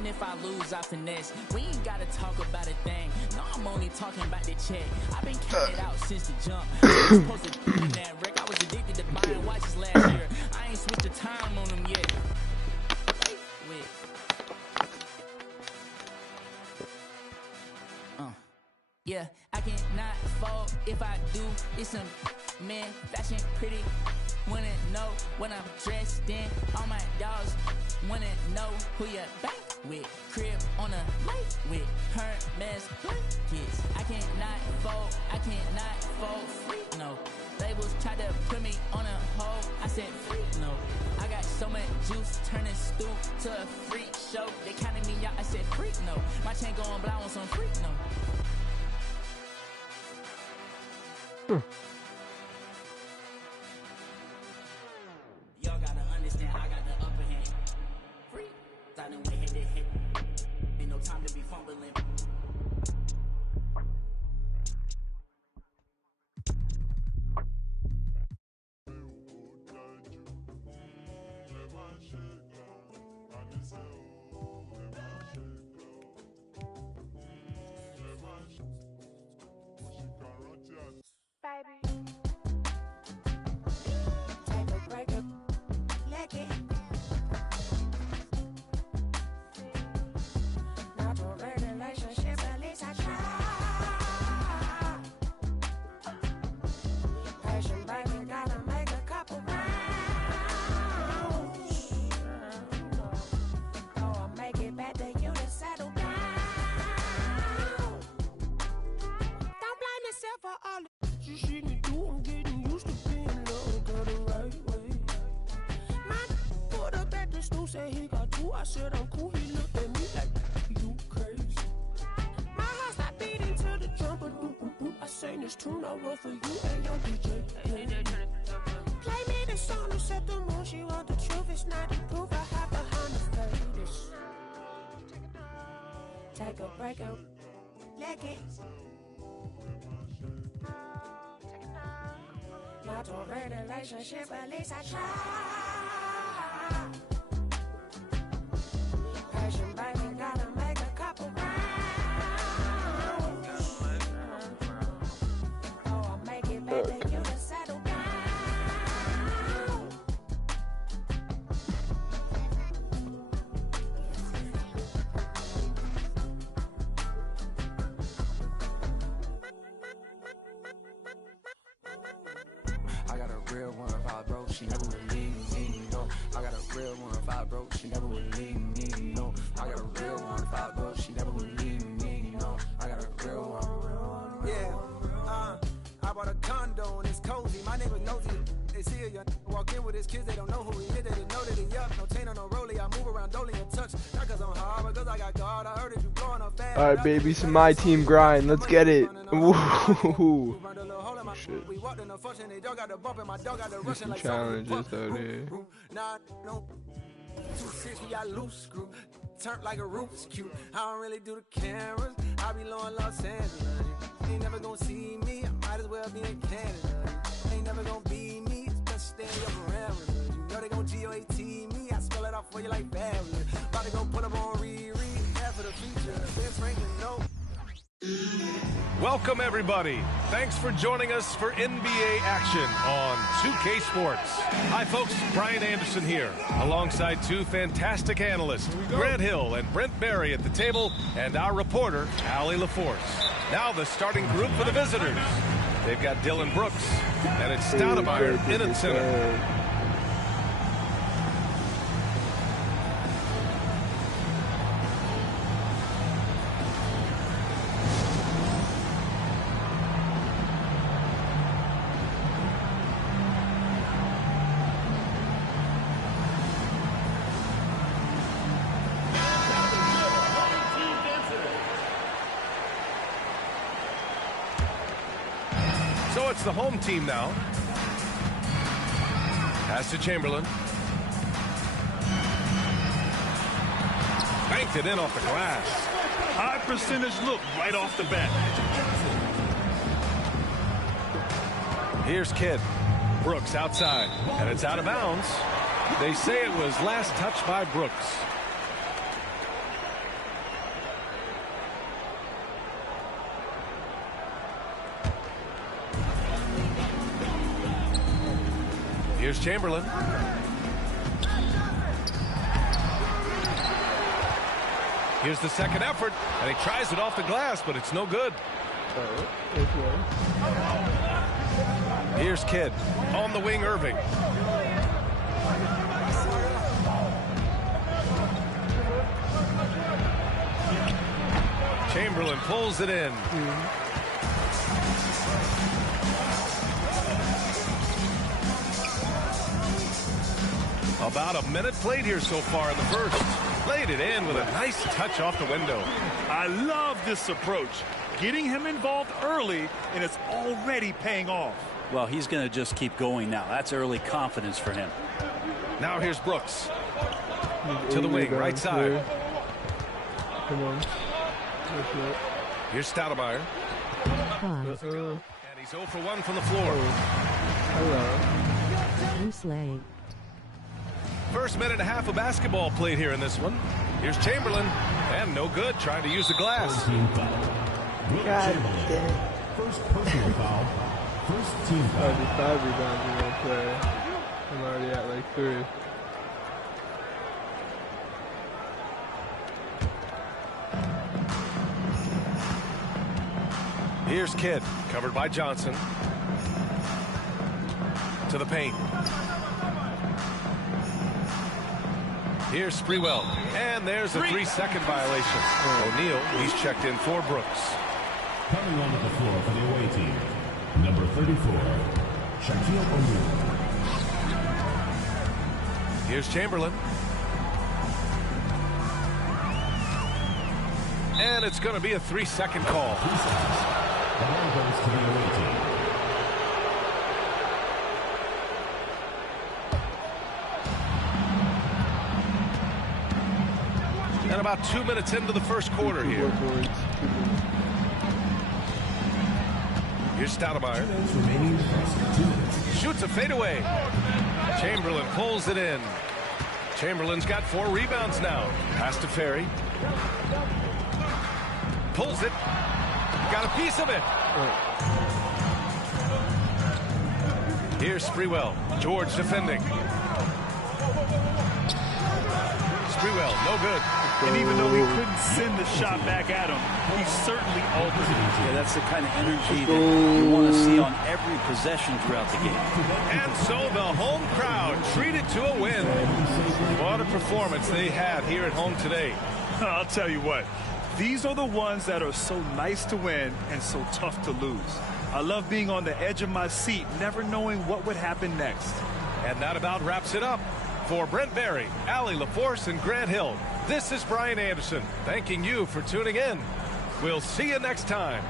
Even if I lose, I finesse. We ain't gotta talk about a thing. No, I'm only talking about the check. I've been counting it out since the jump. I was supposed to do that wreck. I was addicted to buying watches last year. I ain't switched the time on them yet. Wait. Yeah, I cannot fold. If I do, it's some man fashion pretty. Wanna know what I'm dressed in. All my dogs wanna know who you bank with. Crib on a lake with Hermes blankets. I cannot fold free, no. Labels try to put me on a hold. I said free, no. I got so much juice, turning stoop to a freak show. They counted me out, I said freak, no. My chain going blind on some freak, no. Y'all gotta understand, I got the upper hand. Free, I done went head to head. Ain't no time to be fumbling. Baby, take a break up, let it. Not a relationship, at least I try. Patient, baby, gotta make a couple rounds. Oh, I'll make it back to you to settle down. Don't blame yourself for all. You see me do, I'm getting used to being loved the right way. My put up at the stool, said he got two. I said I'm cool, he looked at me like, you crazy. My heart stopped beating to the drum, but I sang this tune, I wrote for you and your DJ. Play me the song to set the mood, she want the truth, it's not the proof I have behind the face. Take a break and let it. Not a relationship, at least I try. Passion, baby, gotta make a couple rounds. Oh, I'll make it back to you to settle down. I got a real one, if I broke, she never would leave me, no. I got a real one, if I broke, she never would leave me, no. I got a real one, if I broke, she never would leave me, no. I got a real one. Yeah, I bought a condo and it's cozy. My neighbor knows it. They see a young walk in with his kids, they don't know who he is. They didn't know that he up. No chain on no rollie. I move around dolly and touch. Not cause I'm hard, but cause I got God. I heard it, you blowing up fast. Alright, baby, some my team grind. Let's get it. Woo. Shit. Some challenges out here. 2-6, we got loose screw. Turn like a Rubik's Cube. I don't really do the cameras. I be low in Los Angeles. You ain't never gonna see me. I might as well be in Canada. Ain't never gonna be me. It's best stay in your parameters. You know they gon' GOAT me. I spell it out for you like fabulous. About to go put up on Riri. Yeah, for the feature. Ben Franklin, no. Welcome, everybody. Thanks for joining us for NBA action on 2K Sports. Hi, folks. Brian Anderson here, alongside two fantastic analysts, Grant Hill and Brent Barry at the table, and our reporter, Allie LaForce. Now the starting group for the visitors. They've got Dylan Brooks, and it's Stoudemire in at center. So it's the home team now. Pass to Chamberlain. Banked it in off the glass. High percentage look right off the bat. Here's Kidd. Brooks outside, and it's out of bounds. They say it was last touched by Brooks. Here's Chamberlain. Here's the second effort, and he tries it off the glass, but it's no good. Here's Kidd. On the wing, Irving. Chamberlain pulls it in. About a minute played here so far in the first. Laid it in with a nice touch off the window. I love this approach. Getting him involved early, and it's already paying off. Well, he's going to just keep going now. That's early confidence for him. Now here's Brooks. To the wing, right side. Come on. Here's Stoudemire. And he's 0 for 1 from the floor. Hello. First minute and a half of basketball played here in this one. Here's Chamberlain. And no good, trying to use the glass. God damn. First personal foul. First team foul. 5 rebounds in one play. I'm already at like 3. Here's Kidd, covered by Johnson. To the paint. Here's Sprewell. And there's a 3-second violation. O'Neal, he's checked in for Brooks. Coming onto the floor for the away team, number 34, Shaquille O'Neal. Here's Chamberlain. And it's going to be a 3-second call. 3 seconds. The ball goes to the away team. And about 2 minutes into the first quarter here. Here's Stoudemire. Shoots a fadeaway. Chamberlain pulls it in. Chamberlain's got 4 rebounds now. Pass to Ferry. Pulls it. Got a piece of it. Here's Sprewell. George defending. Sprewell, no good. And even though he couldn't send the shot back at him, he certainly altered it. Yeah, that's the kind of energy that you want to see on every possession throughout the game. And so the home crowd treated to a win. What a performance they had here at home today. I'll tell you what, these are the ones that are so nice to win and so tough to lose. I love being on the edge of my seat, never knowing what would happen next. And that about wraps it up. For Brent Barry, Allie LaForce, and Grant Hill, this is Brian Anderson, thanking you for tuning in. We'll see you next time.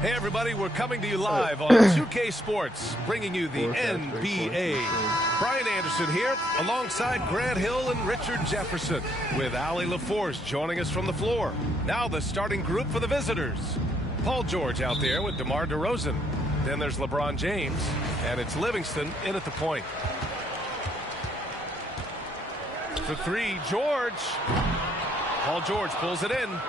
Hey everybody, we're coming to you live on 2K Sports, bringing you the NBA. Brian Anderson here, alongside Grant Hill and Richard Jefferson, with Allie LaForce joining us from the floor. Now the starting group for the visitors. Paul George out there with DeMar DeRozan. Then there's LeBron James, and it's Livingston in at the point. For 3, George. Paul George pulls it in.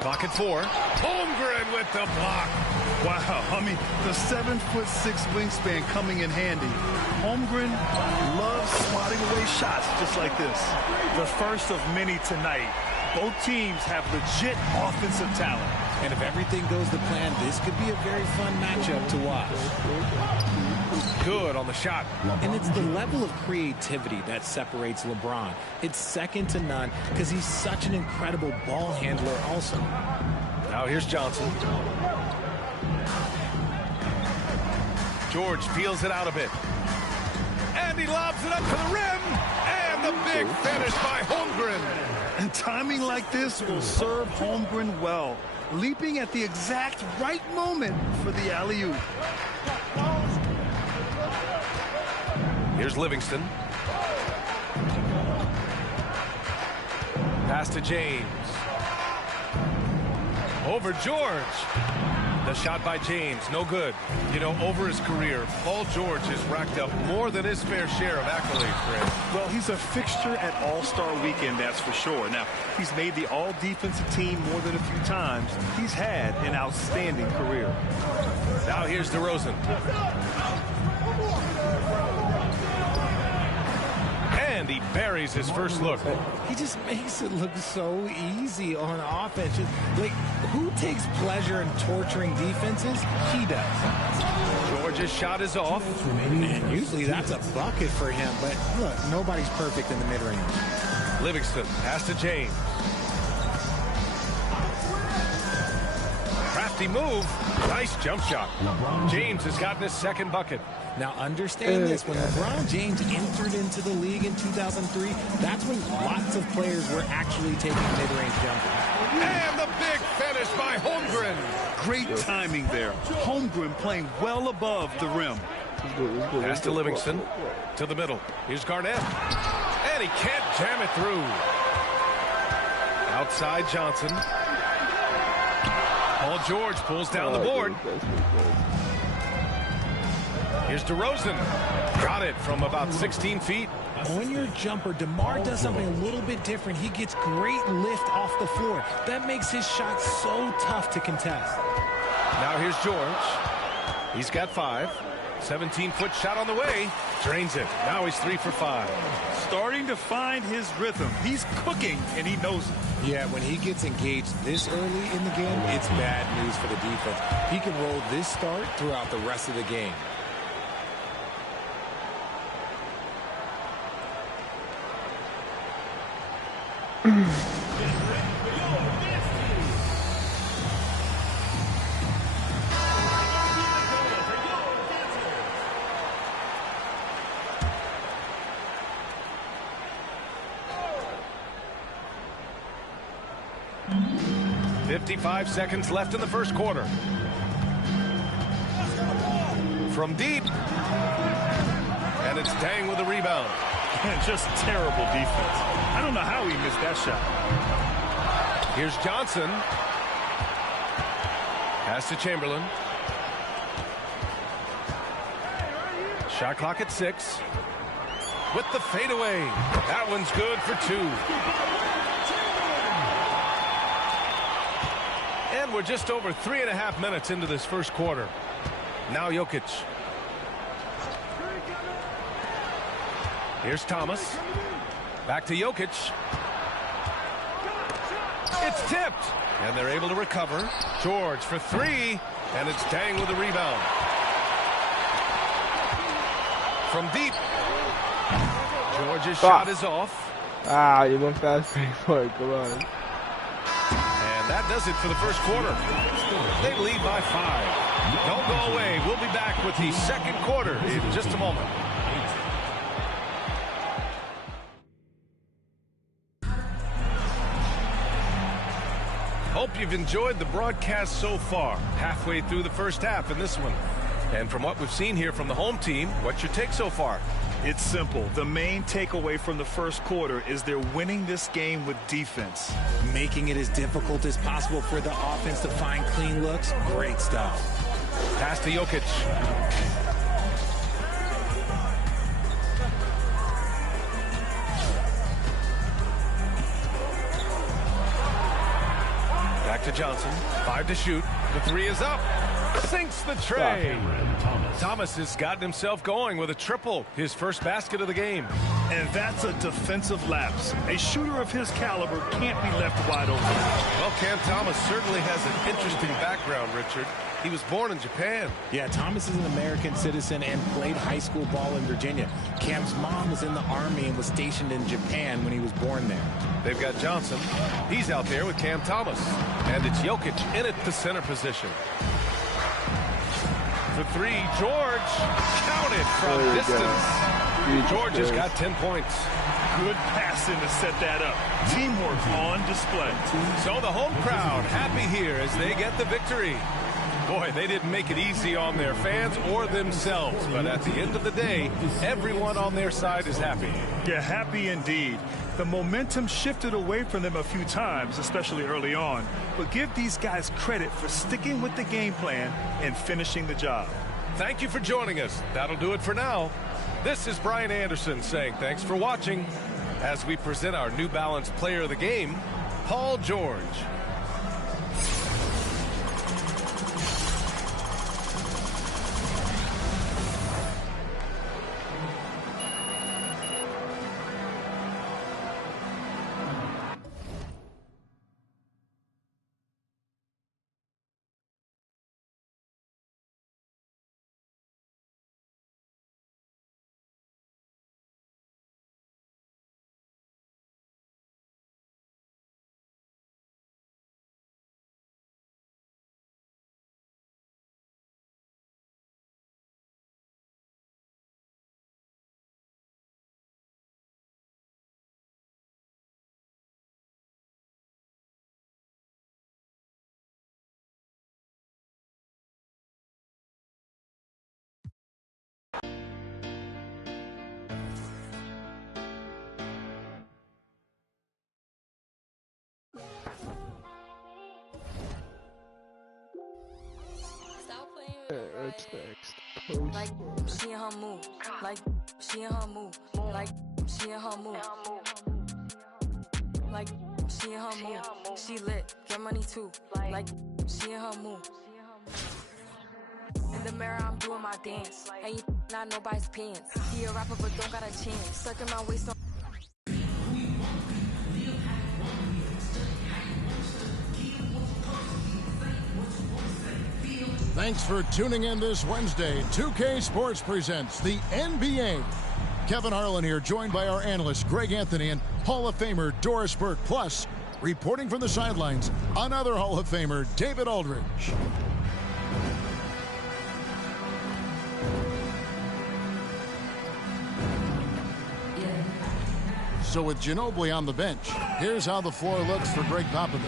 Clock at 4. Holmgren with the block. Wow, I mean, the 7'6" wingspan coming in handy. Holmgren loves swatting away shots just like this. The first of many tonight. Both teams have legit offensive talent. And if everything goes to plan, this could be a very fun matchup to watch. good on the shot. And it's the level of creativity that separates LeBron. It's second to none because he's such an incredible ball handler also. Now here's Johnson. George peels it out a bit. And he lobs it up to the rim. And the big finish by Holmgren. And timing like this will serve Holmgren well, leaping at the exact right moment for the alley-oop. Here's Livingston. Pass to James. Over George. The shot by James, no good. You know, over his career, Paul George has racked up more than his fair share of accolades, Greg. Well, he's a fixture at All-Star Weekend, that's for sure. Now, he's made the All-Defensive team more than a few times. He's had an outstanding career. Now here's DeRozan. And he buries his first look. He just makes it look so easy on offense. Just, like, who takes pleasure in torturing defenses? He does. George's shot is off. And usually that's a bucket for him. But look, nobody's perfect in the mid-range. Livingston pass to James. Crafty move. Nice jump shot. James has gotten his second bucket. Now understand this, when LeBron James entered into the league in 2003, that's when lots of players were actually taking mid-range jumpers. And the big finish by Holmgren. Great timing there. Holmgren playing well above the rim. Pass to Livingston. To the middle. Here's Garnett. And he can't jam it through. Outside Johnson. Paul George pulls down the board. Here's DeRozan. Got it from about 16 feet. On your jumper, DeMar does something a little bit different. He gets great lift off the floor. That makes his shot so tough to contest. Now here's George. He's got 5. 17-foot shot on the way. Drains it. Now he's 3 for 5. Starting to find his rhythm. He's cooking, and he knows it. Yeah, when he gets engaged this early in the game, it's bad news for the defense. He can roll this start throughout the rest of the game. .55 seconds left in the first quarter. From deep. And it's Dang with a rebound. Just terrible defense. I don't know how he missed that shot. Here's Johnson. Pass to Chamberlain. Shot clock at 6. With the fadeaway. That one's good for 2. And we're just over 3.5 minutes into this first quarter. Now Jokic. Here's Thomas. Back to Jokic. It's tipped. And they're able to recover. George for 3. And it's Dang with the rebound. From deep. George's shot is off. Ah, you went fast for it. Come on. And that does it for the first quarter. They lead by 5. Don't go away. We'll be back with the second quarter in just a moment. Hope you've enjoyed the broadcast so far. Halfway through the first half in this one. And from what we've seen here from the home team, what's your take so far? It's simple. The main takeaway from the first quarter is they're winning this game with defense. Making it as difficult as possible for the offense to find clean looks. Great stuff. Pass to Jokic. Back to Johnson. 5 to shoot. The 3 is up. Sinks the tray. Thomas has gotten himself going with a triple. His first basket of the game. And that's a defensive lapse. A shooter of his caliber can't be left wide open. Well, Cam Thomas certainly has an interesting background, Richard. He was born in Japan. Yeah, Thomas is an American citizen and played high school ball in Virginia. Cam's mom was in the Army and was stationed in Japan when he was born there. They've got Johnson. He's out there with Cam Thomas. And it's Jokic in at the center position. For three, George counted from distance. George has got 10 points. Good passing to set that up. Teamwork on display. So the home crowd happy here as they get the victory. Boy, they didn't make it easy on their fans or themselves, but at the end of the day, everyone on their side is happy. Yeah, happy indeed. The momentum shifted away from them a few times, especially early on, but give these guys credit for sticking with the game plan and finishing the job. Thank you for joining us. That'll do it for now. This is Brian Anderson saying thanks for watching as we present our New Balance Player of the Game, Paul George. What's next? Like she in her move. Like she in her move. Like she in her move. Like she in her move. She lit, get money too. Like she in her move. In the mirror, I'm doing my dance. Ain't you not nobody's pants. He a rapper, but don't got a chance. Sucking my waist on. Thanks for tuning in this Wednesday. 2K Sports presents the NBA. Kevin Harlan here, joined by our analyst Greg Anthony and Hall of Famer Doris Burke. Plus, reporting from the sidelines, another Hall of Famer, David Aldridge. So with Ginobili on the bench, here's how the floor looks for Greg Popovich.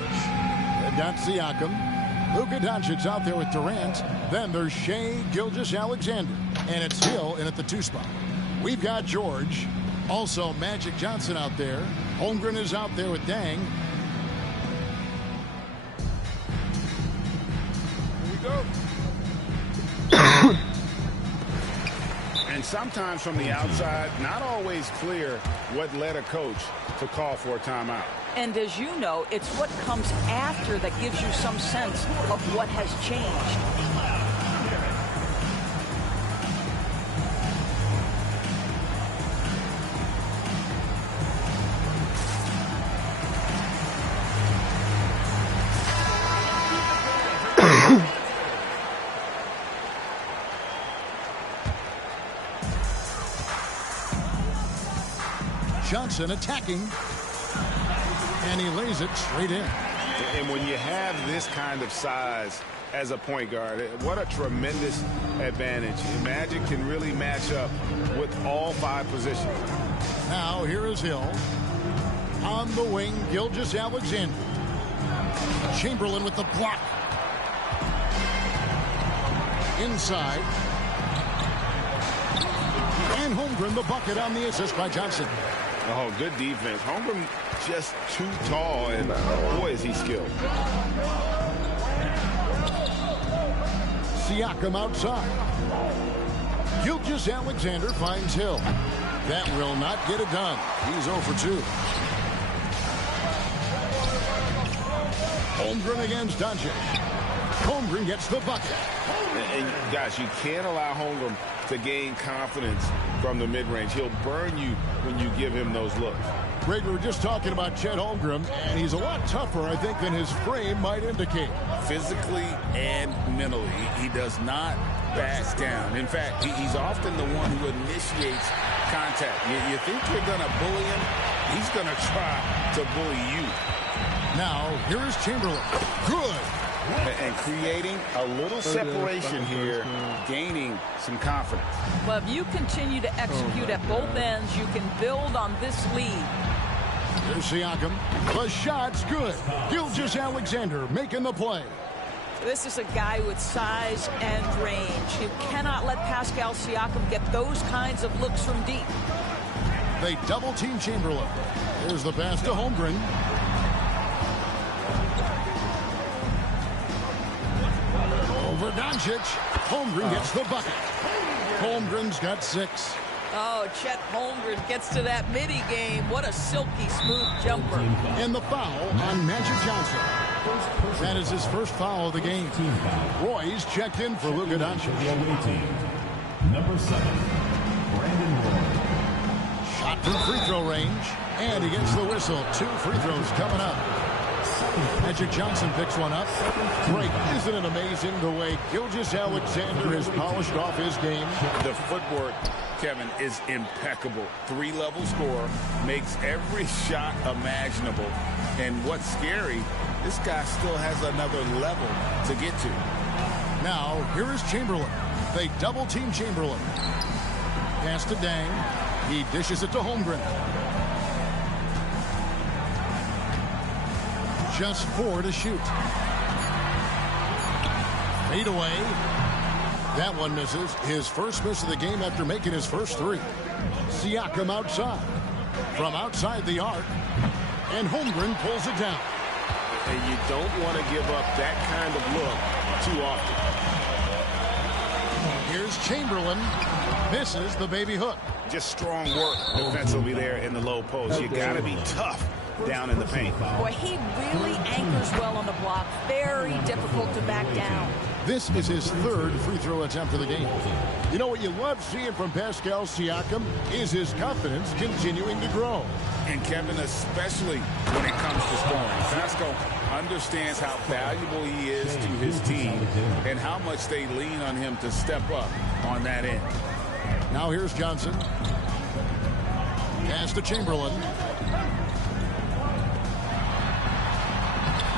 They've got Siakam. Luka Doncic out there with Durant. Then there's Shai Gilgeous-Alexander. And it's Hill in at the 2 spot. We've got George. Also Magic Johnson out there. Holmgren is out there with Dang. Here we go. And sometimes from the outside, not always clear what led a coach to call for a timeout. And as you know, it's what comes after that gives you some sense of what has changed. Johnson attacking. And he lays it straight in. And when you have this kind of size as a point guard, what a tremendous advantage. Magic can really match up with all 5 positions. Now here is Hill. On the wing, Gilgeous-Alexander. Chamberlain with the block. Inside. And Holmgren the bucket on the assist by Johnson. Oh, good defense. Holmgren just too tall, and boy, is he skilled. Siakam outside. Gilgeous-Alexander finds Hill. That will not get it done. He's 0 for 2. Holmgren against Doncic. Holmgren gets the bucket. And guys, you can't allow Holmgren to gain confidence from the mid-range. He'll burn you when you give him those looks. Greg, we were just talking about Chet Holmgren, and he's a lot tougher, I think, than his frame might indicate. Physically and mentally, he does not back down. In fact, he's often the one who initiates contact. You think you're going to bully him? He's going to try to bully you. Now, here is Chamberlain. Good. And creating a little separation here, gaining some confidence. Well, if you continue to execute at both ends, you can build on this lead. Here's Siakam. The shot's good. Gilgeous-Alexander making the play. This is a guy with size and range. You cannot let Pascal Siakam get those kinds of looks from deep. They double-team Chamberlain. Here's the pass to Holmgren. Over Doncic. Holmgren gets the bucket. Holmgren's got 6. Oh, Chet Holmgren gets to that midi game. What a silky smooth jumper. And the foul on Magic Johnson. That is his first foul of the game. Roy's checked in for Luka Doncic. Number 7, Brandon Roy. Shot from free throw range. And he gets the whistle. 2 free throws coming up. Magic Johnson picks one up. Great. Isn't it amazing the way Gilgeous-Alexander has polished off his game? The footwork, Kevin, is impeccable. 3-level scorer, makes every shot imaginable. And what's scary, this guy still has another level to get to. Now, here is Chamberlain. They double-team Chamberlain. Pass to Dang. He dishes it to Holmgren. Just 4 to shoot. Fade away. That one misses. His first miss of the game after making his first 3. Siakam outside. From outside the arc. And Holmgren pulls it down. And you don't want to give up that kind of look too often. Here's Chamberlain. Misses the baby hook. Just strong work defensively there in the low post. You got to be tough down in the paint. Boy, he really anchors well on the block. Very difficult to back down. This is his 3rd free throw attempt of the game. You know what you love seeing from Pascal Siakam is his confidence continuing to grow. And Kevin, especially when it comes to scoring. Pascal understands how valuable he is to his team and how much they lean on him to step up on that end. Now here's Johnson. Pass to Chamberlain.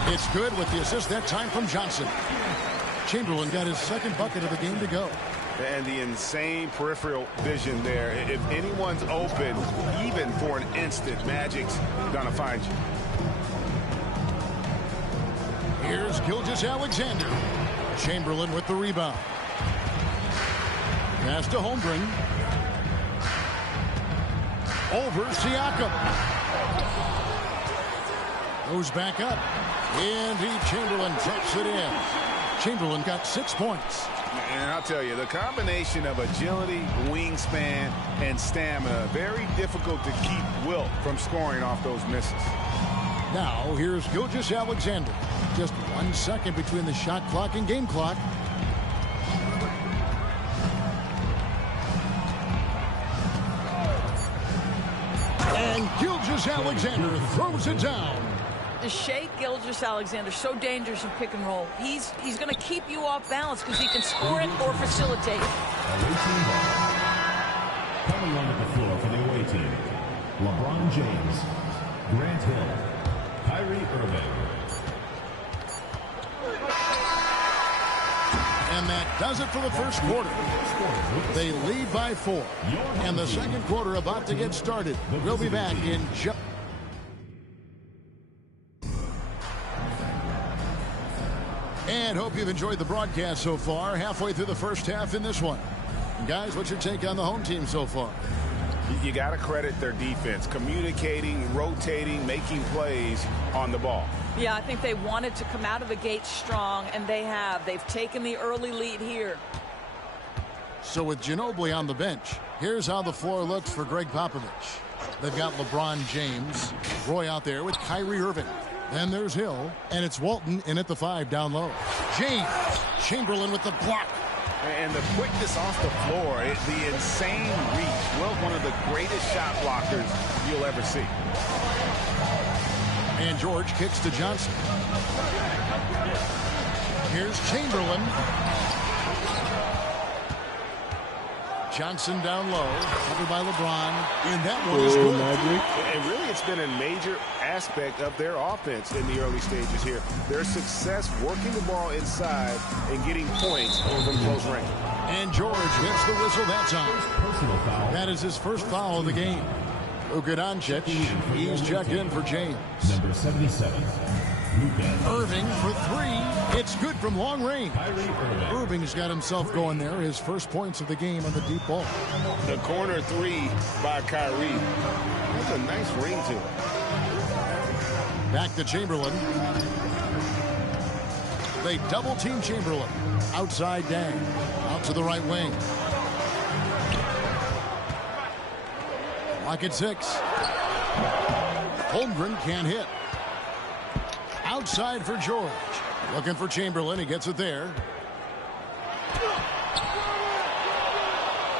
It's good with the assist that time from Johnson. Chamberlain got his 2nd bucket of the game to go. And the insane peripheral vision there. If anyone's open, even for an instant, Magic's gonna find you. Here's Gilgeous-Alexander. Chamberlain with the rebound. Pass to Holmgren. Over Siakam. Goes back up. And Chamberlain taps it in. Chamberlain got 6 points. And I'll tell you, the combination of agility, wingspan, and stamina, very difficult to keep Wilt from scoring off those misses. Now, here's Gilgeous-Alexander. Just 1 second between the shot clock and game clock. And Gilgeous-Alexander throws it down. Shea Gilgeous-Alexander, so dangerous in pick and roll. He's going to keep you off balance because he can score it or facilitate. Coming onto the floor for the away team, LeBron James, Grant Hill, Kyrie Irving. And that does it for the first quarter. They lead by 4. And the second quarter about to get started. We'll be back in just... And hope you've enjoyed the broadcast so far. Halfway through the first half in this one. Guys, what's your take on the home team so far? You got to credit their defense. Communicating, rotating, making plays on the ball. Yeah, I think they wanted to come out of the gate strong, and they have. They've taken the early lead here. So with Ginobili on the bench, here's how the floor looks for Greg Popovich. They've got LeBron James, Roy out there with Kyrie Irving. Then there's Hill, and it's Walton in at the 5 down low. James, Chamberlain with the block. And the quickness off the floor, the insane reach. Well, one of the greatest shot blockers you'll ever see. And George kicks to Johnson. Here's Chamberlain. Johnson down low, covered by LeBron, and that one is good. And really, it's been a major aspect of their offense in the early stages here. Their success working the ball inside and getting points from close range. And George gets the whistle that time. That is his first foul of the game. Luka Doncic, he's checked in for James. Number 77. Irving for three. It's good from long range. Irving's got himself going there. His first points of the game on the deep ball. The corner three by Kyrie. That's a nice ring to it. Back to Chamberlain. They double team Chamberlain. Outside Dang. Out to the right wing. Lock at 6. Holmgren can't hit. Outside for George. Looking for Chamberlain. He gets it there.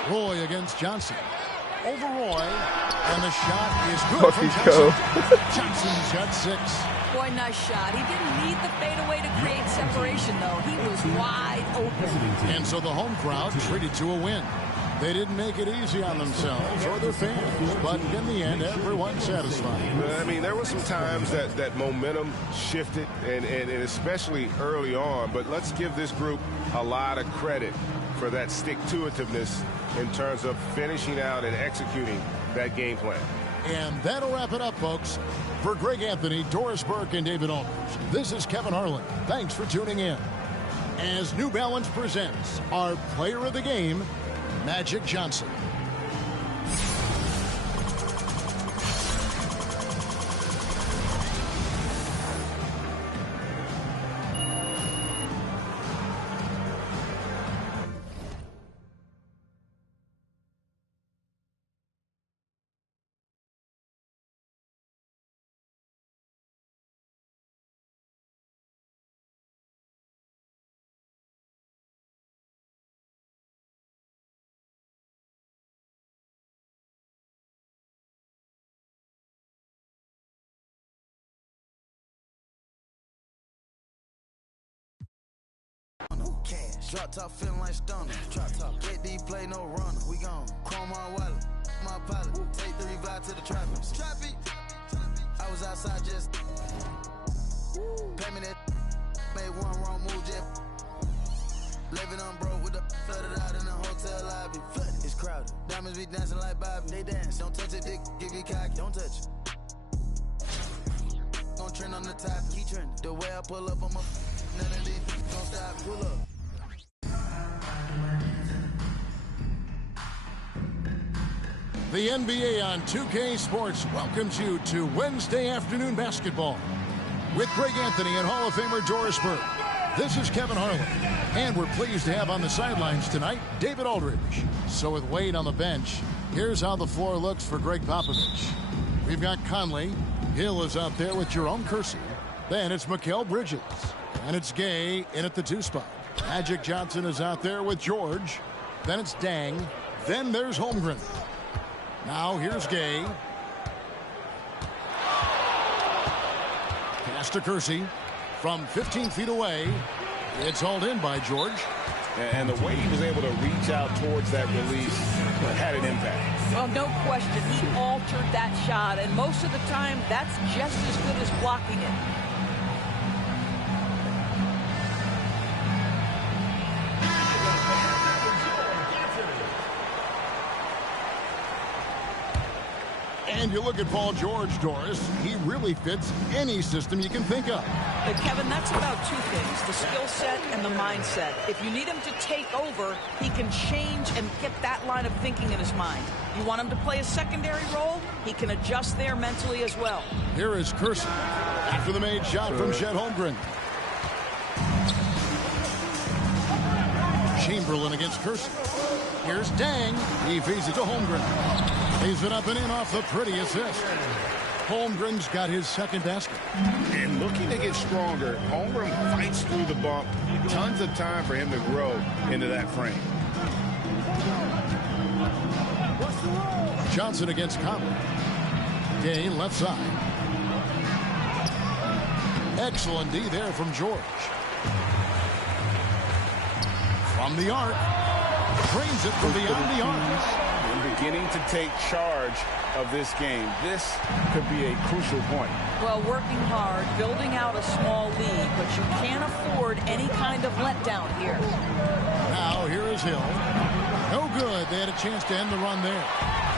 Roy against Johnson. Over Roy. And the shot is good from Johnson. Johnson's got 6. Boy, nice shot. He didn't need the fadeaway to create separation, though. He was wide open. And so the home crowd treated to a win. They didn't make it easy on themselves or their fans, but in the end, everyone's satisfied. I mean, there were some times that momentum shifted, and especially early on, but let's give this group a lot of credit for that stick-to-itiveness in terms of finishing out and executing that game plan. And that'll wrap it up, folks. For Greg Anthony, Doris Burke, and David Aldridge, this is Kevin Harlan. Thanks for tuning in. As New Balance presents our player of the game, Magic Johnson. Drop top feeling like stunner. Drop top. Get D play no runner. We gone. Chrome on wallet. My pilot. Take 3 vibe to the traffic. Traffic. I was outside just. Pay me that. Made one wrong move just. Living on broke with the flooded out in the hotel lobby. Flooded. It's crowded. Diamonds be dancing like Bobby. They dance. Don't touch it, dick. Give you cocky. Don't touch it. Gon' trend on the top. Keep trending. The way I pull up on my. None of these don't stop. Pull up. The NBA on 2K Sports welcomes you to Wednesday afternoon basketball with Greg Anthony and Hall of Famer Doris Burke. This is Kevin Harlan, and we're pleased to have on the sidelines tonight David Aldridge. So with Wade on the bench, here's how the floor looks for Greg Popovich. We've got Conley. Hill is out there with Jerome Kersey. Then it's Mikal Bridges. And it's Gay in at the 2 spot. Magic Johnson is out there with George. Then it's Dang. Then there's Holmgren. Now here's Gay. Pass to Kersey from 15 feet away. It's hauled in by George. And the way he was able to reach out towards that release had an impact. Well, no question. He altered that shot, and most of the time, that's just as good as blocking it. And you look at Paul George, Doris, he really fits any system you can think of. But Kevin, that's about 2 things, the skill set and the mindset. If you need him to take over, he can change and get that line of thinking in his mind. You want him to play a secondary role, he can adjust there mentally as well. Here is Kersey after the made shot from Chet Holmgren. Chamberlain against Kersey. Here's Dang. He feeds it to Holmgren. Leaves it up and in off the pretty assist. Holmgren's got his second basket. And looking to get stronger, Holmgren fights through the bump. Tons of time for him to grow into that frame. Johnson against Conley. Gay left side. Excellent D there from George. From the arc. Trains it from beyond the arc. And beginning to take charge of this game. This could be a crucial point. Well, working hard, building out a small lead, but you can't afford any kind of letdown here. Now here is Hill. No good. They had a chance to end the run there.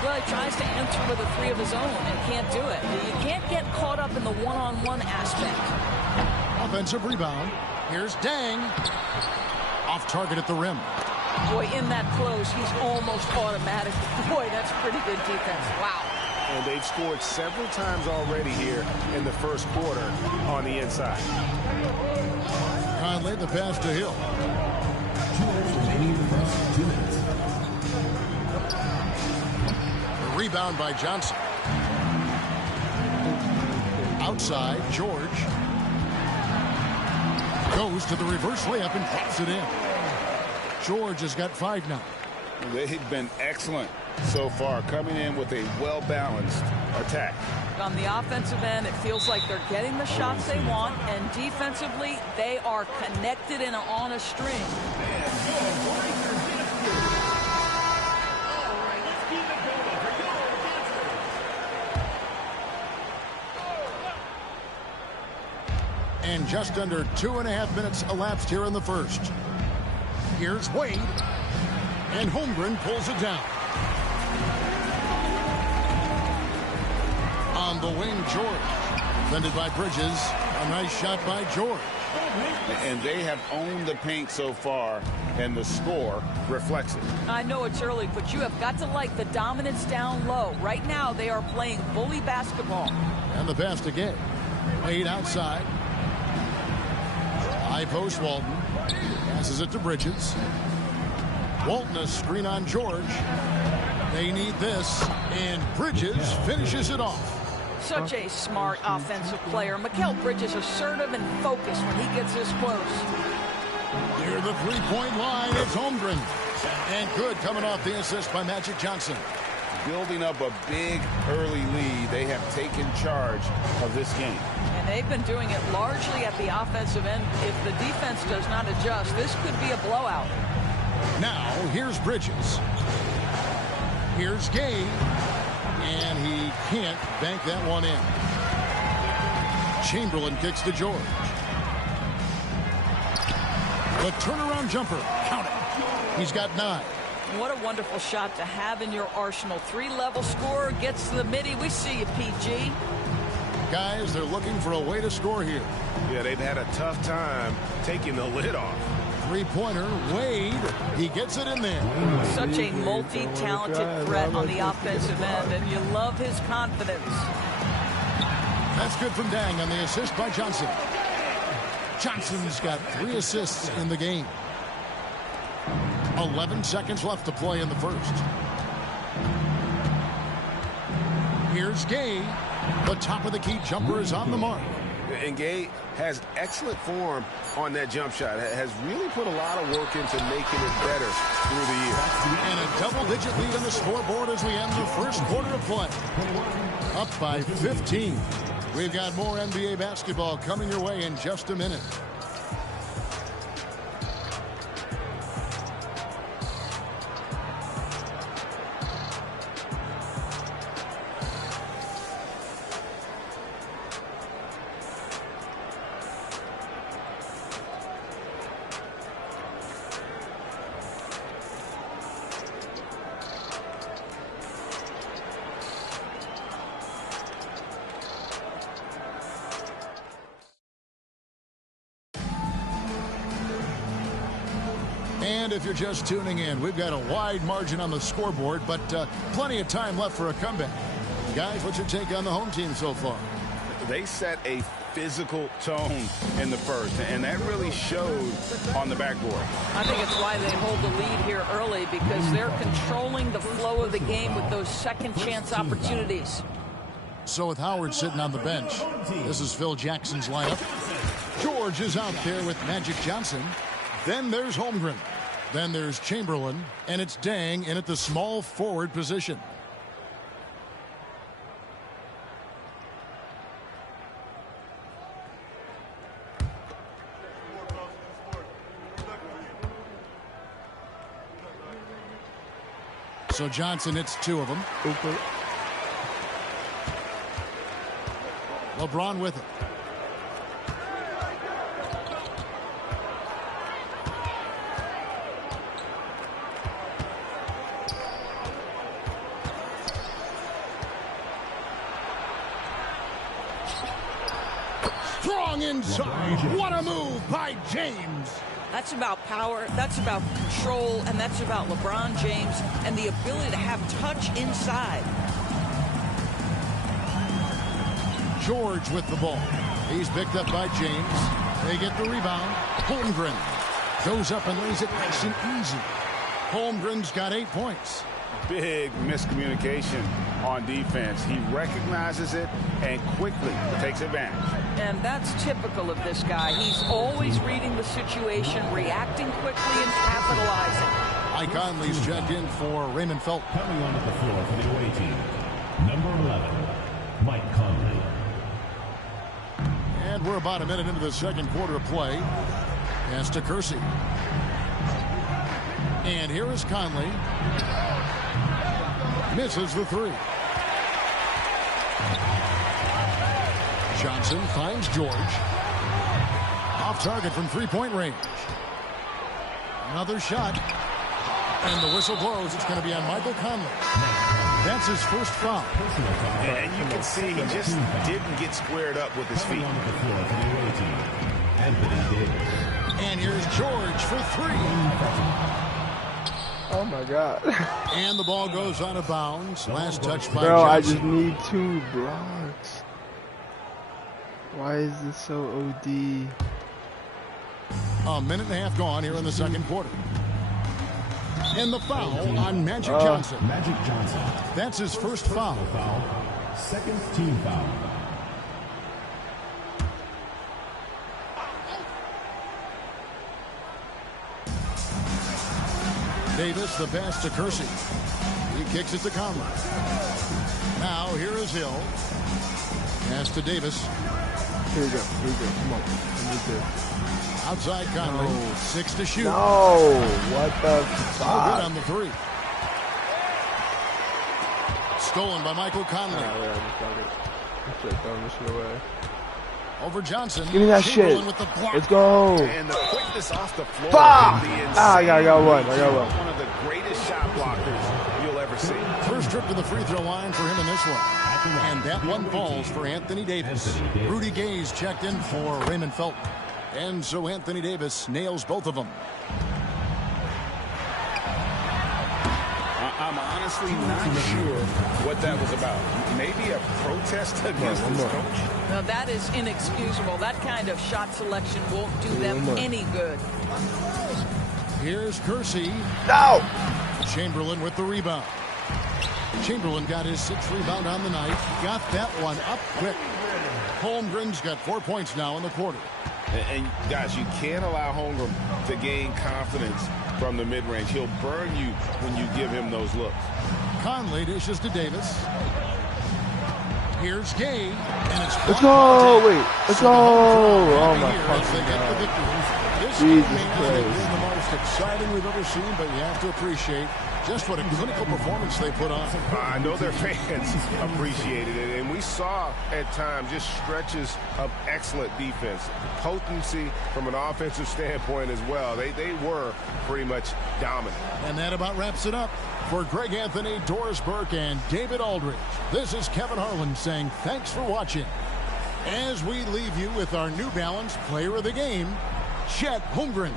Well, he tries to enter with a three of his own and can't do it. You can't get caught up in the one-on-one aspect. Offensive rebound. Here's Dang. Off target at the rim. Boy, in that close, he's almost automatic. Boy, that's pretty good defense. Wow. And they've scored several times already here in the first quarter on the inside. Conley, the pass to Hill. The rebound by Johnson. Outside, George. Goes to the reverse layup and drops it in. George has got 5 now. They've been excellent so far, coming in with a well-balanced attack. On the offensive end, it feels like they're getting the shots they want, and defensively, they are connected and on a string. And just under 2.5 minutes elapsed here in the first. Here's Wade. And Holmgren pulls it down. On the wing, George. Defended by Bridges. A nice shot by George. And they have owned the paint so far, and the score reflects it. I know it's early, but you have got to like the dominance down low. Right now, they are playing bully basketball. And the pass to Gay. Wade outside. High post, Walton. Passes it to Bridges. Walton a screen on George. They need this, and Bridges finishes it off. Such a smart offensive player. Mikal Bridges assertive and focused when he gets this close. Near the three-point line, it's Holmgren. And good coming off the assist by Magic Johnson. Building up a big early lead, they have taken charge of this game. And they've been doing it largely at the offensive end. If the defense does not adjust, this could be a blowout. Now, here's Bridges. Here's Gay. And he can't bank that one in. Chamberlain kicks to George. The turnaround jumper. Count it. He's got 9. What a wonderful shot to have in your arsenal. 3-level scorer gets to the midi. We see you, PG. Guys, they're looking for a way to score here. Yeah, they've had a tough time taking the lid off. Three-pointer, Wade. He gets it in there. Such a multi-talented threat on the offensive end, and you love his confidence. That's good from Dang on the assist by Johnson. Johnson's got 3 assists in the game. 11 seconds left to play in the first. Here's Gay. The top of the key jumper is on the mark. And Gay has excellent form on that jump shot. Has really put a lot of work into making it better through the year. And a double-digit lead on the scoreboard as we end the first quarter of play. Up by 15. We've got more NBA basketball coming your way in just a minute. And if you're just tuning in, we've got a wide margin on the scoreboard, but plenty of time left for a comeback. Guys, what's your take on the home team so far? They set a physical tone in the first, and that really showed on the backboard. I think it's why they hold the lead here early, because they're controlling the flow of the game with those second chance opportunities. So with Howard sitting on the bench, this is Phil Jackson's lineup. George is out there with Magic Johnson. Then there's Holmgren. Then there's Chamberlain. And it's Dang in at the small forward position. So Johnson hits 2 of them. LeBron with it. Strong inside. What a move by James. That's about power, that's about control, and that's about LeBron James and the ability to have touch inside. George with the ball. He's picked up by James. They get the rebound. Holmgren goes up and lays it nice and easy. Holmgren's got 8 points. Big miscommunication on defense. He recognizes it and quickly takes advantage. And that's typical of this guy. He's always reading the situation, reacting quickly, and capitalizing. Mike Conley's checked in for Raymond Felton. Coming onto the floor for the away team, number 11, Mike Conley. And we're about a minute into the second quarter of play. Pass to Kersey. And here is Conley. Misses the 3. Johnson finds George. Off target from 3-point range. Another shot. And the whistle blows. It's going to be on Michael Conley. That's his first foul. And you can see he just didn't get squared up with his feet. And here's George for 3. Oh my God. And the ball goes out of bounds. Last touch by Bro, Johnson. I just need 2 blocks. Why is this so OD? A minute and a half gone here in the second quarter. And the foul on Magic Johnson. Magic Johnson. That's his first foul. Second team foul. Davis, the pass to Kersey. He kicks it to Conley. Now here is Hill. Pass to Davis. Here we go. Come on. Outside Conley. No. 6 to shoot. No. What the fuck? No good on the 3. Stolen by Michael Conley. Throwing this shit away. Over Johnson. Give me that shit. With the block. Let's go. And the quickness off the floor. I got one. One of the greatest shot blockers you'll ever see. First trip to the free throw line for him in this one. And that one falls for Anthony Davis. Rudy Gay's checked in for Raymond Felton. And so Anthony Davis nails both of them. I'm honestly not sure what that was about. Maybe a protest against his coach? No, that is inexcusable. That kind of shot selection won't do them any good. Here's Kersey. No! Chamberlain with the rebound. Chamberlain got his 6th rebound on the night. Got that one up quick. Holmgren's got 4 points now in the quarter. And guys, you can't allow Holmgren to gain confidence from the mid-range. He'll burn you when you give him those looks. Conley dishes to Davis. Here's Gay, and it's let's go. Wait, let's go. Oh my fucking God. This Jesus may not have Christ. been the most exciting we've ever seen, but you have to appreciate just what a clinical performance they put on. I know their fans appreciated it, and we saw at times just stretches of excellent defense. Potency from an offensive standpoint as well. They were pretty much dominant. And that about wraps it up. For Greg Anthony, Doris Burke, and David Aldridge, this is Kevin Harlan saying thanks for watching. As we leave you with our New Balance Player of the Game, Chet Holmgren.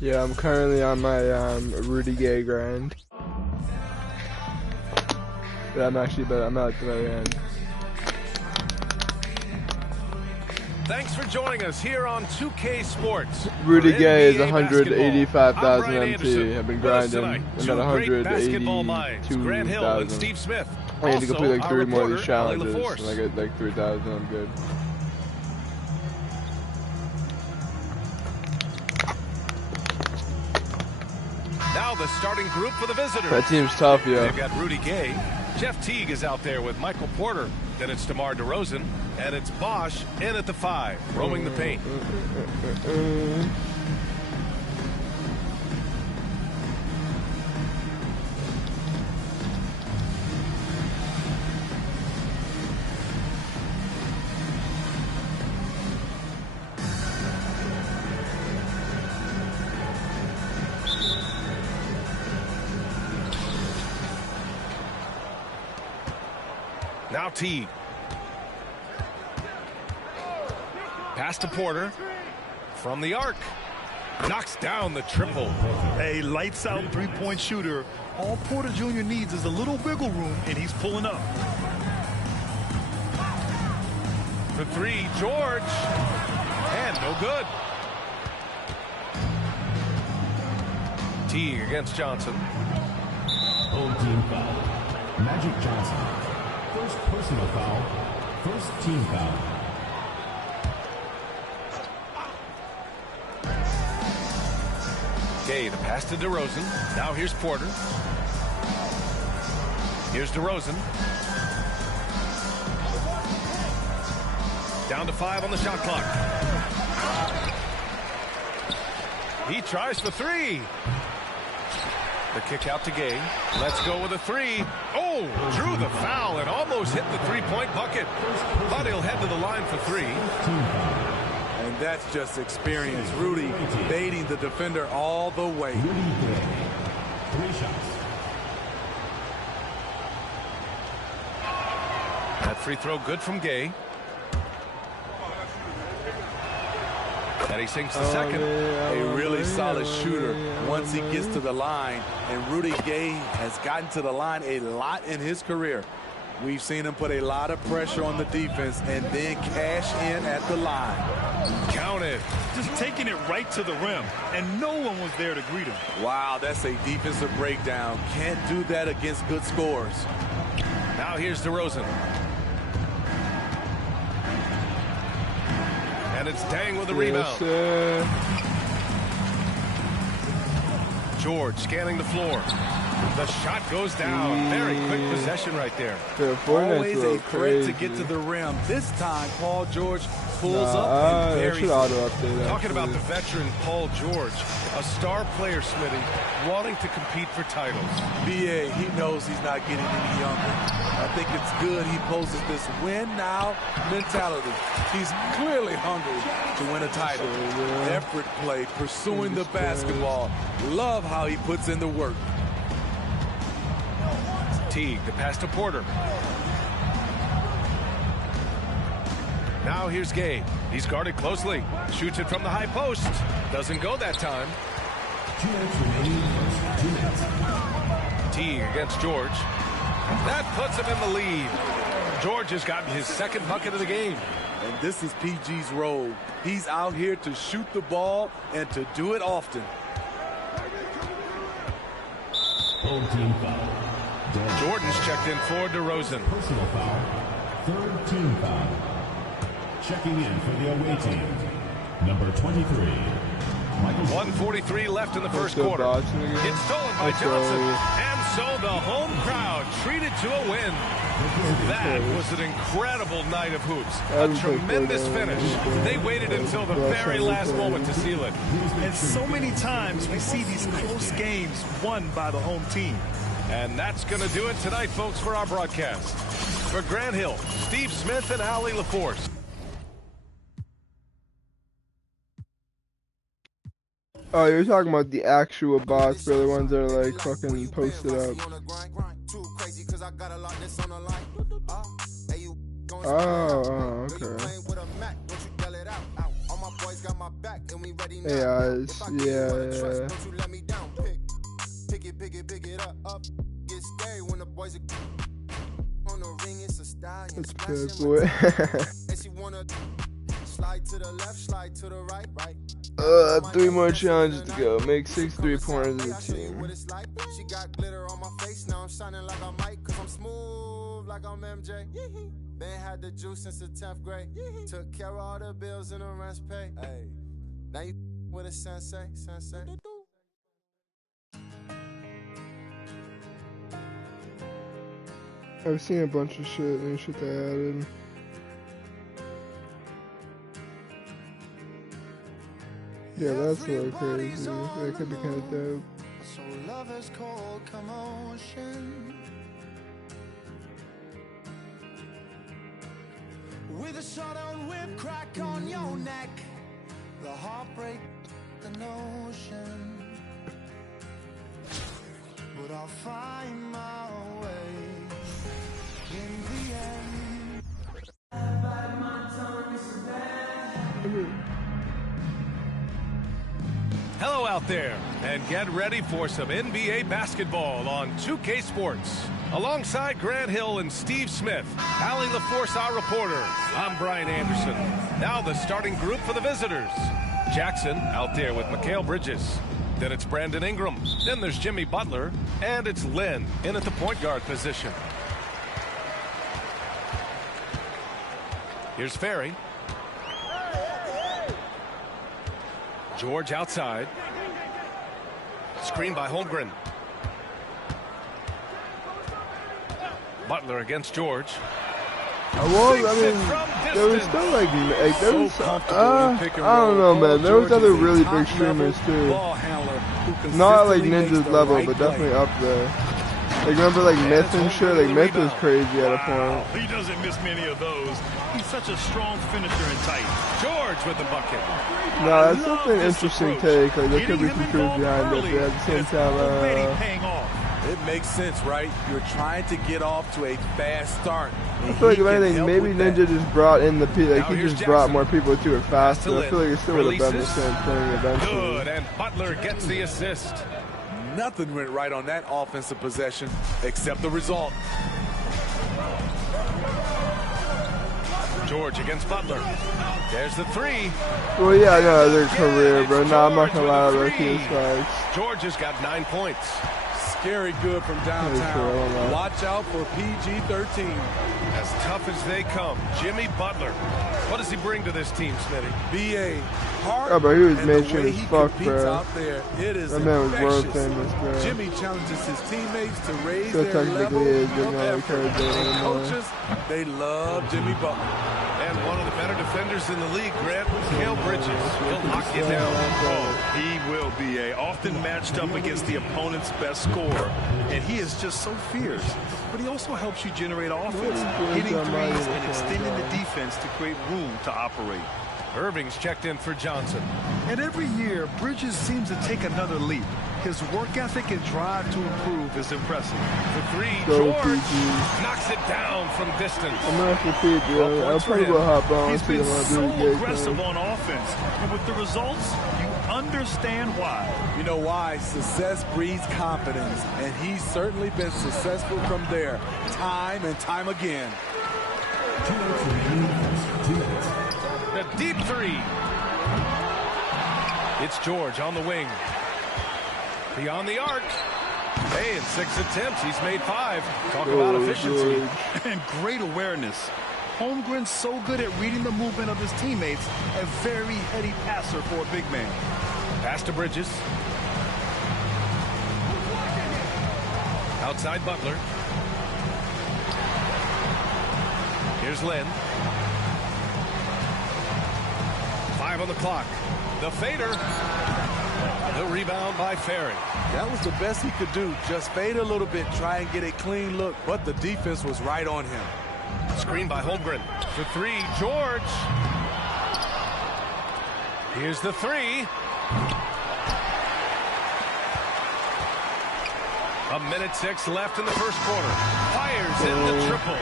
Yeah, I'm currently on my Rudy Gay grind. But I'm at the very end. Thanks for joining us here on 2K Sports. Rudy For Gay is NBA 185,000 Anderson. MT. I've been With us grinding. tonight, I'm at two great basketball minds, Grant Hill and 182,000. Steve Smith. I need to complete like Also, 3 more of these reporter, Ali challenges. LaForce. When I get like 3,000, I'm good. Now the starting group for the visitors. That team's tough, yo. They've got Rudy Gay. Jeff Teague is out there with Michael Porter. Then it's DeMar DeRozan. And it's Bosch in at the 5, roaming the paint. Now Teague. Pass to Porter. From the arc. Knocks down the triple. A lights-out three-point shooter. All Porter Jr. needs is a little wiggle room, and he's pulling up. For 3, George. And no good. Teague against Johnson. Home team foul. Magic Johnson. First personal foul. First team foul. Gay, the pass to DeRozan. Now here's Porter. Here's DeRozan. Down to 5 on the shot clock. He tries for 3. The kick out to Gay. Let's go with a 3. Oh, drew the foul and almost hit the three-point bucket. But he'll head to the line for 3. And that's just experience. Rudy baiting the defender all the way. 3 shots. That free throw good from Gay. And he sinks the second. A really solid shooter once he gets to the line. And Rudy Gay has gotten to the line a lot in his career. We've seen him put a lot of pressure on the defense and then cash in at the line. Counted. Just taking it right to the rim, and no one was there to greet him. Wow, that's a defensive breakdown. Can't do that against good scores. Now here's DeRozan. And it's Dang with a rebound. George scanning the floor. The shot goes down. Very quick possession right there. Always a threat to get to the rim. This time, Paul George pulls up and buries it. Talking about the veteran Paul George, a star player, Smitty, wanting to compete for titles. BA, he knows he's not getting any younger. I think it's good he poses this win now mentality. He's clearly hungry to win a title. Effort play, pursuing the basketball. Love how he puts in the work. Teague, the pass to Porter. Now here's Gay. He's guarded closely. Shoots it from the high post. Doesn't go that time. 2 minutes remaining. 2 minutes. Teague against George. That puts him in the lead. George has gotten his second bucket of the game. And this is PG's role. He's out here to shoot the ball and to do it often. Home team foul. Jordan's checked in for DeRozan. Personal foul. Third team foul. Checking in for the away team. Number 23. 1:43 left in the first quarter. It's stolen by Johnson. And so the home crowd treated to a win. That was an incredible night of hoops. A tremendous finish. They waited until the very last moment to seal it. And so many times we see these close games won by the home team. And that's going to do it tonight, folks, for our broadcast. For Grant Hill, Steve Smith, and Ali LaForce. Oh, you're talking about the actual bots, bro, the ones that are like fucking posted up. Oh, okay. AIs, yeah. Pick it up. Get scary when the boys are on the ring. It's a style. That's good, boy. And she wanna slide to the left, slide to the right. 3 more challenges to go. Make 6 3-pointers as a team. She got glitter on my face. Now I'm shining like a Mike, cause I'm smooth like I'm MJ. Been had the juice since the 10th grade. Took care of all the bills and the rent's pay. Hey, now you with a sensei. I've seen a bunch of shit, new shit they added. Yeah, that's a little crazy. That could be kind of dope. So love is cold commotion. With a shutdown whip crack on your neck. The heartbreak, the notion. But I'll find my way in the end. Hello out there, and get ready for some NBA basketball on 2K Sports. Alongside Grant Hill and Steve Smith, Allie LaForce, our reporter. I'm Brian Anderson. Now the starting group for the visitors. Jackson out there with Mikal Bridges. Then it's Brandon Ingram. Then there's Jimmy Butler. And it's Lynn in at the point guard position. Here's Ferry. George outside. Screen by Holmgren. Butler against George. I mean, there was still like there was, I don't know, man. There was other really big streamers too. Not like Ninja's level, but definitely up there. Like remember like Myth and shit. Like Myth was crazy at a point. He doesn't miss many of those. He's such a strong finisher and tight. George with the bucket. No, that's definitely an interesting take. Like there could be some truth behind it, but at the same time, it makes sense, right? You're trying to get off to a fast start. I feel like if anything, maybe Ninja just brought in the people. Like he just brought more people to it faster. I feel like it still would have been the same thing eventually. Good, and Butler gets the assist. Nothing went right on that offensive possession except the result. George against Butler. There's the three. Well, yeah, I know their career, bro. No, I'm not gonna lie, rookie is facts. George has got 9 points. Scary good from downtown. Watch out for PG-13. As tough as they come, Jimmy Butler. What does he bring to this team, Smitty? B.A. Hard. Oh, bro, he was made sure as fuck, bro. Out there, it is that man was world famous, bro. Jimmy challenges his teammates to raise still their level is, of effort. Coaches, they love Jimmy Butler. And one of the better defenders in the league, Grant, Mikal Bridges. He'll lock you down. Oh, he will be often matched up against the opponent's best scorer, and he is just so fierce. But he also helps you generate offense, hitting threes and extending the defense to create room to operate. Irving's checked in for Johnson. And every year, Bridges seems to take another leap. His work ethic and drive to improve is impressive. The three, George knocks it down from distance. I'm gonna have to feed you. I'll probably go hop on. He's been so aggressive on offense, and with the results, you understand why. You know why? Success breeds confidence, and he's certainly been successful from there, time and time again. The deep three. It's George on the wing. Beyond the arc. Hey, in 6 attempts, he's made 5. Talk about efficiency. And great awareness. Holmgren's so good at reading the movement of his teammates. A very heady passer for a big man. Pass to Bridges. Outside Butler. Here's Lynn. 5 on the clock. The fader. The rebound by Ferry. That was the best he could do. Just fade a little bit, try and get a clean look, but the defense was right on him. Screen by Holmgren. For 3, George. Here's the 3. 1:06 left in the first quarter. Fires in the triple.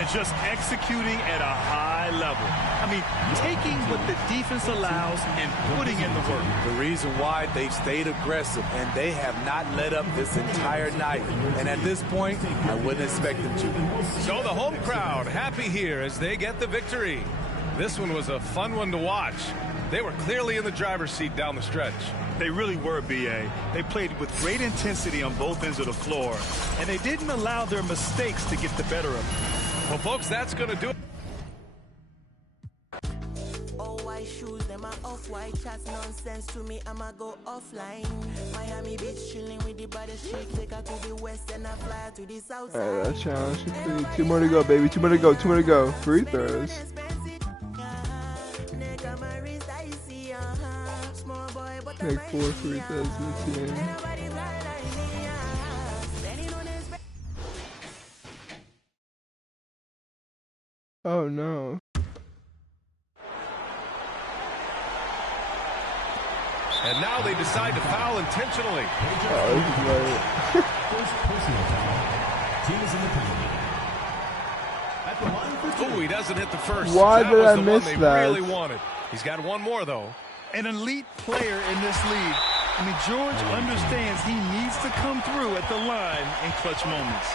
And just executing at a high level. I mean, taking what the defense allows and putting in the work. The reason why they've stayed aggressive and they have not let up this entire night. And at this point, I wouldn't expect them to. So the home crowd happy here as they get the victory. This one was a fun one to watch. They were clearly in the driver's seat down the stretch. They really were, B.A. They played with great intensity on both ends of the floor, and they didn't allow their mistakes to get the better of them. Well, folks, that's going to do it. Oh, white shoes, them are off-white. Chat's nonsense to me, I'ma go offline. Miami Beach, chilling with the baddest chick. Take her to the west and I fly to the south side. Alright, that challenge is complete. 2 more to go, baby. 2 more to go. 2 more to go. Free throws. Make 4 free throws in the team. Oh no. And now they decide to foul intentionally. Oh, this is right. First personal foul. Team is in the penalty. At the line for 2. Oh, he doesn't hit the first. Why that did was I the miss one they that? really wanted. He's got one more, though. An elite player in this league. I mean, George understands he needs to come through at the line in clutch moments.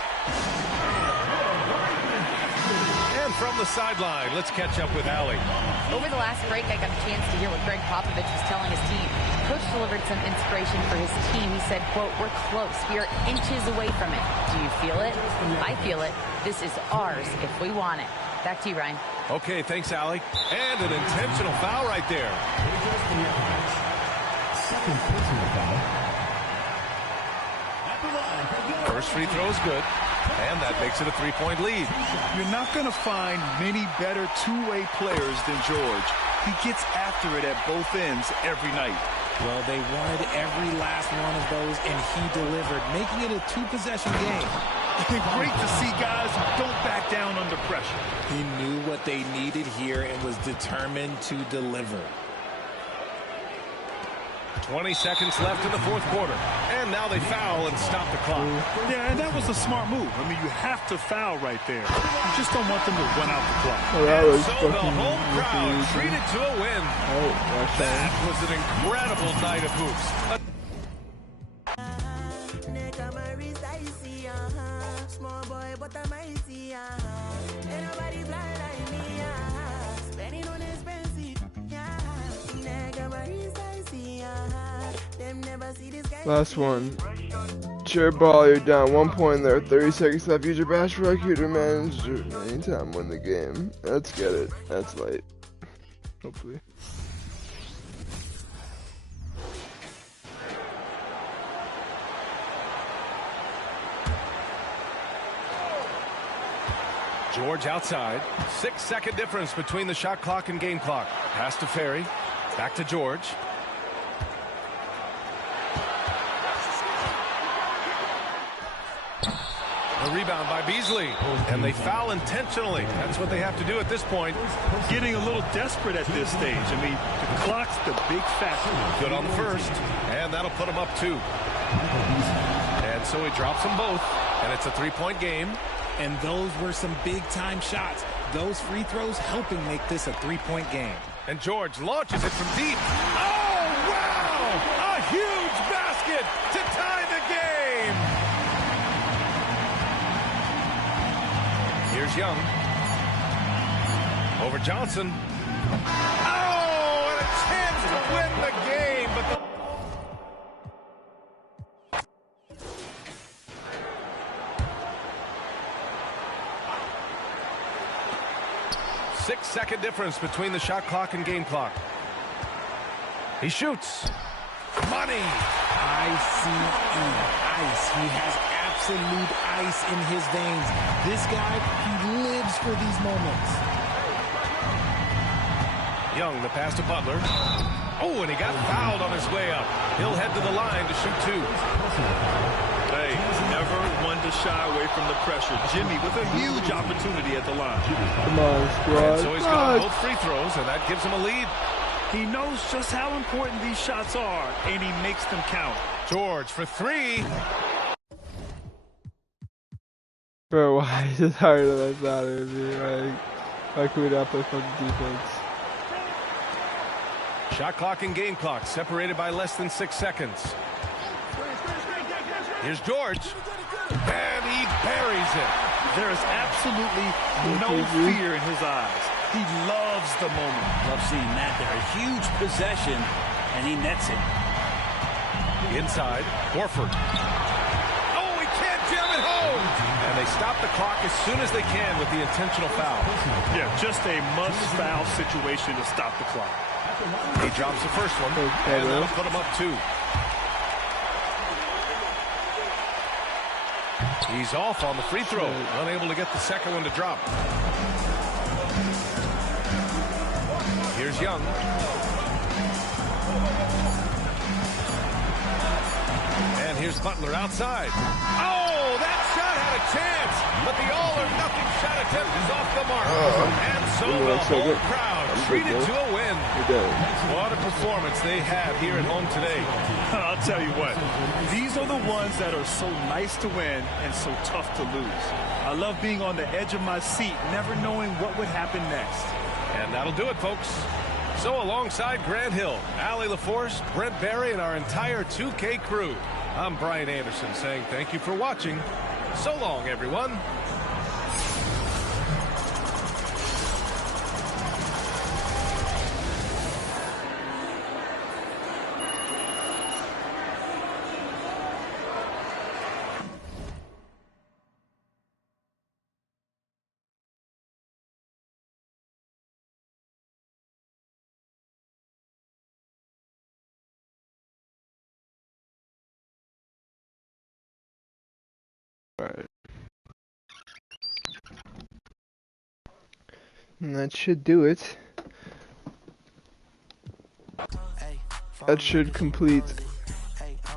And from the sideline, let's catch up with Allie. Over the last break, I got a chance to hear what Greg Popovich was telling his team. Coach delivered some inspiration for his team. He said, quote, "We're close. We are inches away from it. Do you feel it? I feel it. This is ours if we want it." Back to you, Ryan. Okay, thanks, Allie. And an intentional foul right there. Second personal foul. First free throw is good. And that makes it a 3-point lead. You're not going to find many better two-way players than George. He gets after it at both ends every night. Well, they wanted every last one of those, and he delivered, making it a 2-possession game. Great to see guys who don't back down under pressure. He knew what they needed here and was determined to deliver. 20 seconds left in the fourth quarter. And now they foul and stop the clock. Yeah, and that was a smart move. I mean, you have to foul right there. You just don't want them to run out the clock. Oh, that was so the home crowd treated to a win. Oh, that was an incredible night of hoops. Small boy, but I'm mighty, ain't nobody blind like me, spending on expensive, them never see this guy. Last one. Chair ball, you're down 1 point there. 30 seconds left. Use your basketball IQ to manage anytime win the game. Let's get it. That's late. Hopefully. George outside. 6-second difference between the shot clock and game clock. Pass to Ferry. Back to George. A rebound by Beasley. And they foul intentionally. That's what they have to do at this point. Getting a little desperate at this stage. I mean, the clock's the big factor. Good on the first. And that'll put him up 2. And so he drops them both. And it's a 3-point game. And those were some big-time shots. Those free throws helping make this a 3-point game. And George launches it from deep. Oh, wow! A huge basket to tie the game! Here's Young. Over Johnson. Oh, and a chance to win the game, but the 6-second difference between the shot clock and game clock. He shoots. Money. I-C-E. Ice. He has absolute ice in his veins. This guy, he lives for these moments. Young, the pass to Butler. Oh, and he got fouled on his way up. He'll head to the line to shoot 2. Hey, never one to shy away from the pressure. Jimmy with a huge opportunity at the line. Come on, squad. And so he's got both free throws, and that gives him a lead. He knows just how important these shots are, and he makes them count. George for 3. Bro, why is it harder than I thought it would be? Like, why could we not play fucking defense? Shot clock and game clock separated by less than 6 seconds. Here's George. And he buries it. There is absolutely no fear in his eyes. He loves the moment. Love seeing that there. A huge possession, and he nets it. Inside, Horford. Oh, he can't jam it home! And they stop the clock as soon as they can with the intentional foul. Yeah, just a must-foul situation to stop the clock. He drops the first one, and that'll put him up 2. He's off on the free throw, unable to get the second one to drop. Here's Young. And here's Butler outside. Oh, that shot had a chance, but the all-or-nothing shot attempt is off the mark. And so the whole crowd treated to a win. What a performance they had here at home today. I'll tell you what, these are the ones that are so nice to win and so tough to lose. I love being on the edge of my seat, never knowing what would happen next. And that'll do it, folks. So alongside Grant Hill, Allie LaForce, Brent Barry, and our entire 2K crew, I'm Brian Anderson saying thank you for watching. So long, everyone. Alright. And that should do it. That should complete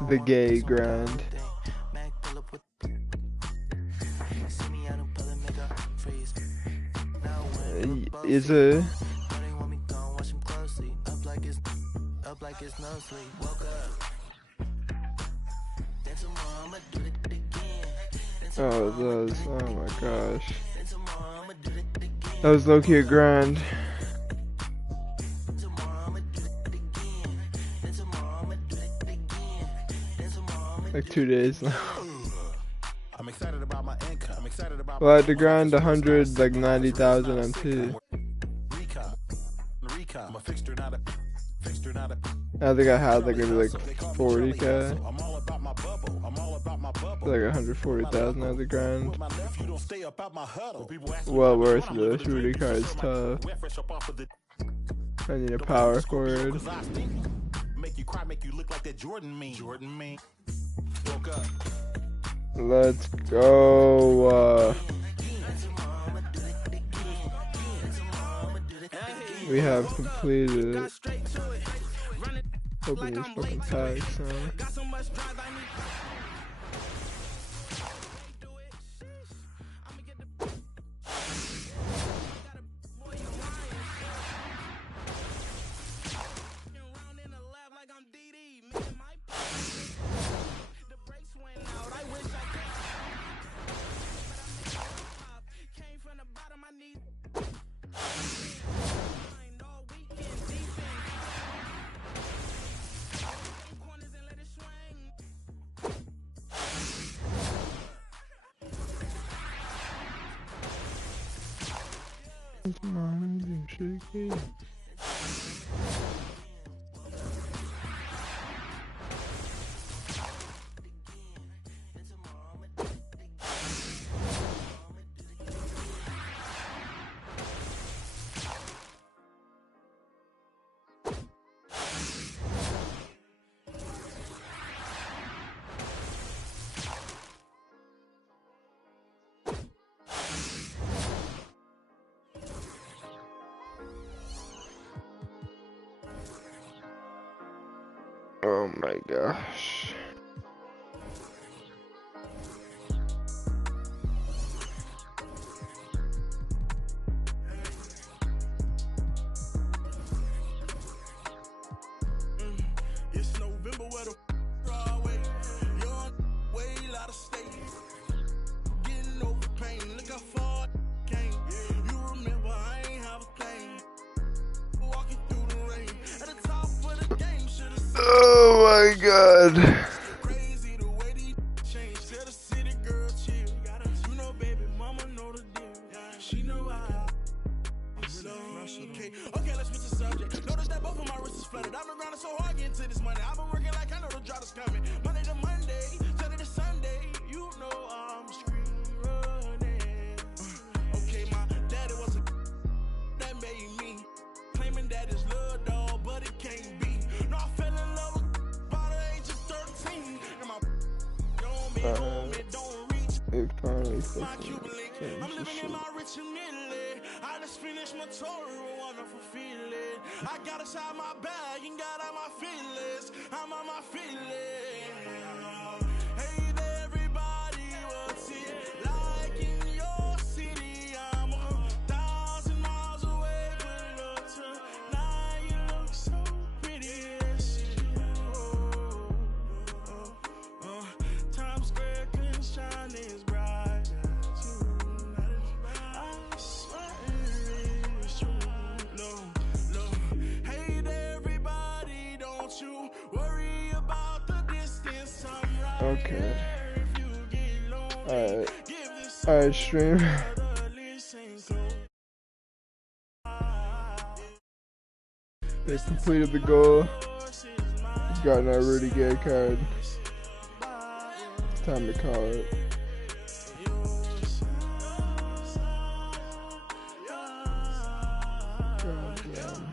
the gay grind. Is a oh, those. Oh my gosh. That was low-key a grind. Like 2 days now. I'm excited about my income. I'm excited about well, I had to grind 100, like 90,000 MT. I'm a fixture, not a fixture, not a. I think I had like maybe like 40K. Like 140,000 at the grind. Well worth this. Rudy card's tough. I need a power forward. Make you cry, make you look like that Jordan meme. Jordan meme. Woke up. Let's go. We have completed it. Open these fucking packs now. Shaky. Oh my gosh. It's November where the Broadway, young way out of state, getting over pain. God. Okay, let's switch the subject. Notice that both of my wrists is flooded. I've been grinding so hard getting to this money. I've been working like I know the drought is coming. Monday to Monday, Sunday to Sunday. You know I'm street running. Okay, my daddy was a that made me. Claiming that it's love, dog, but it can't be. No, I fell in love with by the age of 13. And my don't reach. It finally My Cuban link. I'm living in my rich and middle. I just finished my tour, a wonderful feeling. I got inside my bag and got out my feelings. I'm on my feelings. Hey there, everybody, what's it like in your city? I'm 1,000 miles away, but look tonight, you look so pretty. Times Square can shine as bright as you. I swear it's true. Hey there, everybody, don't you worry about the distance. I'm right. Okay. Alright, stream. They completed the goal. Gotten our Rudy Gay card. Time to call it. God damn.